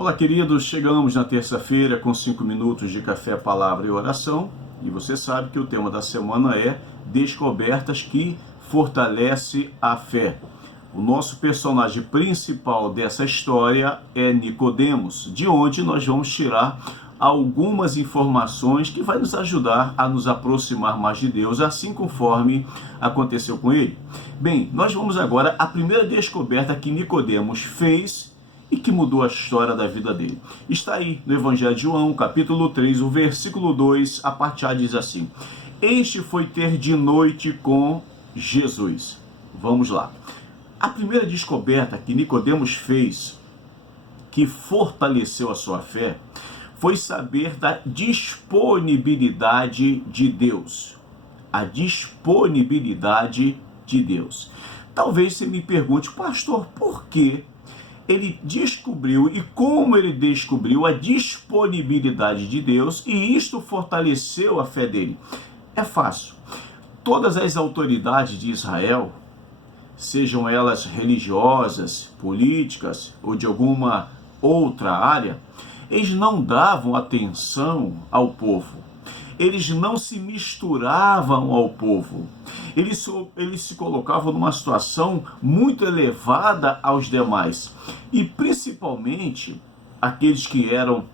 Olá, queridos, chegamos na terça-feira com 5 minutos de café, palavra e oração. E você sabe que o tema da semana é descobertas que fortalece a fé. O nosso personagem principal dessa história é Nicodemos, de onde nós vamos tirar algumas informações que vai nos ajudar a nos aproximar mais de Deus, assim conforme aconteceu com ele. Bem, nós vamos agora à primeira descoberta que Nicodemos fez e que mudou a história da vida dele. Está aí no Evangelho de João, capítulo 3, o versículo 2, a parte A diz assim: Este foi ter de noite com Jesus. Vamos lá. A primeira descoberta que Nicodemos fez, que fortaleceu a sua fé, foi saber da disponibilidade de Deus. A disponibilidade de Deus. Talvez você me pergunte, pastor, por que ele descobriu e como ele descobriu a disponibilidade de Deus e isto fortaleceu a fé dele? É fácil. Todas as autoridades de Israel, sejam elas religiosas, políticas ou de alguma outra área, eles não davam atenção ao povo. Eles não se misturavam ao povo. Eles se colocavam numa situação muito elevada aos demais. E principalmente aqueles que eram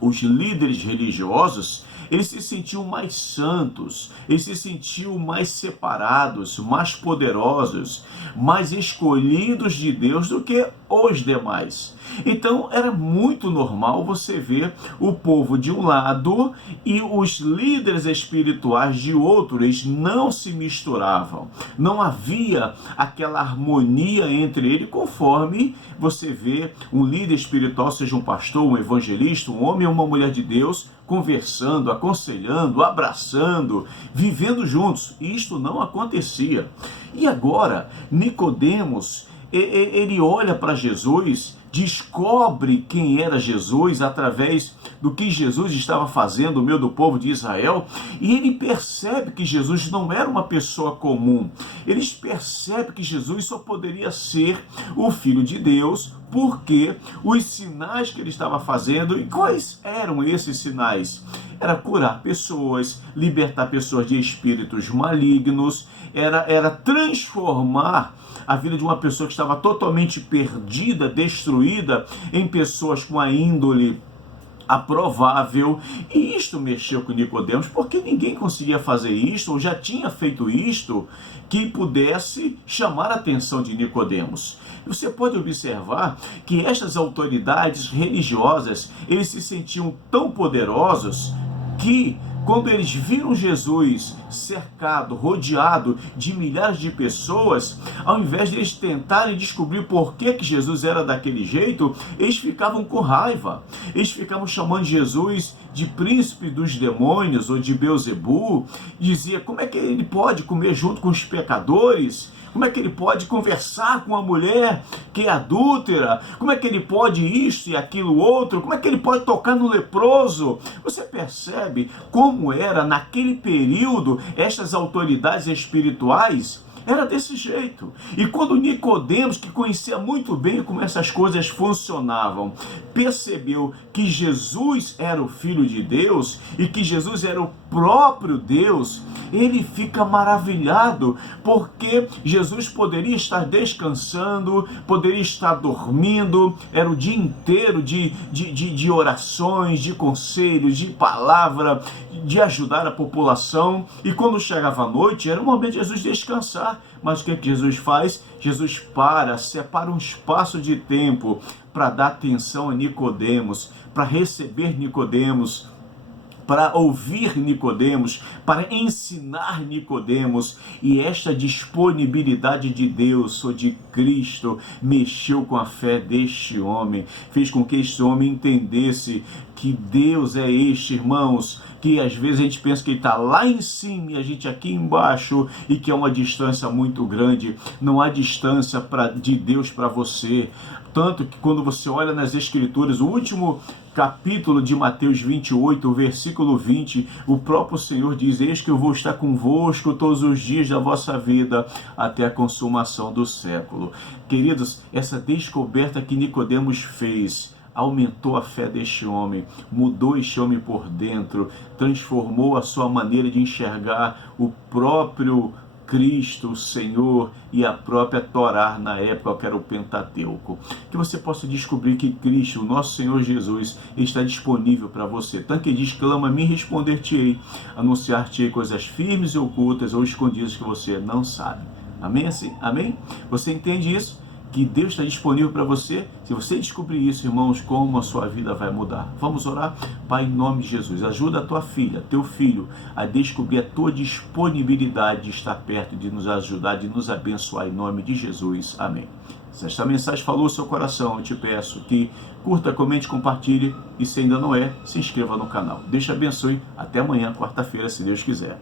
os líderes religiosos, eles se sentiam mais santos, eles se sentiam mais separados, mais poderosos, mais escolhidos de Deus do que os demais. Então era muito normal você ver o povo de um lado e os líderes espirituais de outro. Eles não se misturavam, não havia aquela harmonia entre eles, conforme você vê um líder espiritual, seja um pastor, um evangelista, um homem ou uma mulher de Deus, conversando, aconselhando, abraçando, vivendo juntos. Isto não acontecia. E agora, Nicodemos, ele olha para Jesus, descobre quem era Jesus através do que Jesus estava fazendo no meio do povo de Israel, e ele percebe que Jesus não era uma pessoa comum. Ele percebe que Jesus só poderia ser o Filho de Deus, porque os sinais que ele estava fazendo, e quais eram esses sinais? Era curar pessoas, libertar pessoas de espíritos malignos, era transformar a vida de uma pessoa que estava totalmente perdida, destruída, em pessoas com a índole aprovável. E isto mexeu com Nicodemos, porque ninguém conseguia fazer isto, ou já tinha feito isto, que pudesse chamar a atenção de Nicodemos. Você pode observar que estas autoridades religiosas, eles se sentiam tão poderosos que, quando eles viram Jesus cercado, rodeado de milhares de pessoas, ao invés de eles tentarem descobrir por que Jesus era daquele jeito, eles ficavam com raiva. Eles ficavam chamando Jesus de príncipe dos demônios ou de Beelzebu. Dizia, como é que ele pode comer junto com os pecadores? Como é que ele pode conversar com uma mulher que é adúltera? Como é que ele pode isto e aquilo outro? Como é que ele pode tocar no leproso? Você percebe como era naquele período estas autoridades espirituais? Era desse jeito. E quando Nicodemos, que conhecia muito bem como essas coisas funcionavam, percebeu que Jesus era o Filho de Deus e que Jesus era o próprio Deus, ele fica maravilhado, porque Jesus poderia estar descansando, poderia estar dormindo, era o dia inteiro de orações, de conselhos, de palavra, de ajudar a população, e quando chegava a noite, era o momento de Jesus descansar. Mas o que Jesus faz? Jesus separa um espaço de tempo para dar atenção a Nicodemos, para receber Nicodemos, para ouvir Nicodemos, para ensinar Nicodemos. E esta disponibilidade de Deus ou de Cristo mexeu com a fé deste homem, fez com que este homem entendesse que Deus é este, irmãos, que às vezes a gente pensa que ele está lá em cima e a gente aqui embaixo, e que é uma distância muito grande. Não há distância de Deus para você. Tanto que quando você olha nas Escrituras, o último capítulo de Mateus 28, versículo 20, o próprio Senhor diz: eis que eu vou estar convosco todos os dias da vossa vida, até a consumação do século. Queridos, essa descoberta que Nicodemos fez aumentou a fé deste homem, mudou este homem por dentro, transformou a sua maneira de enxergar o próprio Cristo, o Senhor, e a própria Torá na época, que era o Pentateuco. Que você possa descobrir que Cristo, o nosso Senhor Jesus, está disponível para você. Tanto que diz: clama-me e responder-te-ei, anunciar-te-ei coisas firmes e ocultas ou escondidas que você não sabe. Amém? Assim? Amém? Você entende isso? Que Deus está disponível para você. Se você descobrir isso, irmãos, como a sua vida vai mudar. Vamos orar? Pai, em nome de Jesus, ajuda a tua filha, teu filho, a descobrir a tua disponibilidade de estar perto, de nos ajudar, de nos abençoar, em nome de Jesus. Amém. Se esta mensagem falou ao seu coração, eu te peço que curta, comente, compartilhe, e se ainda não é, se inscreva no canal. Deus te abençoe. Até amanhã, quarta-feira, se Deus quiser.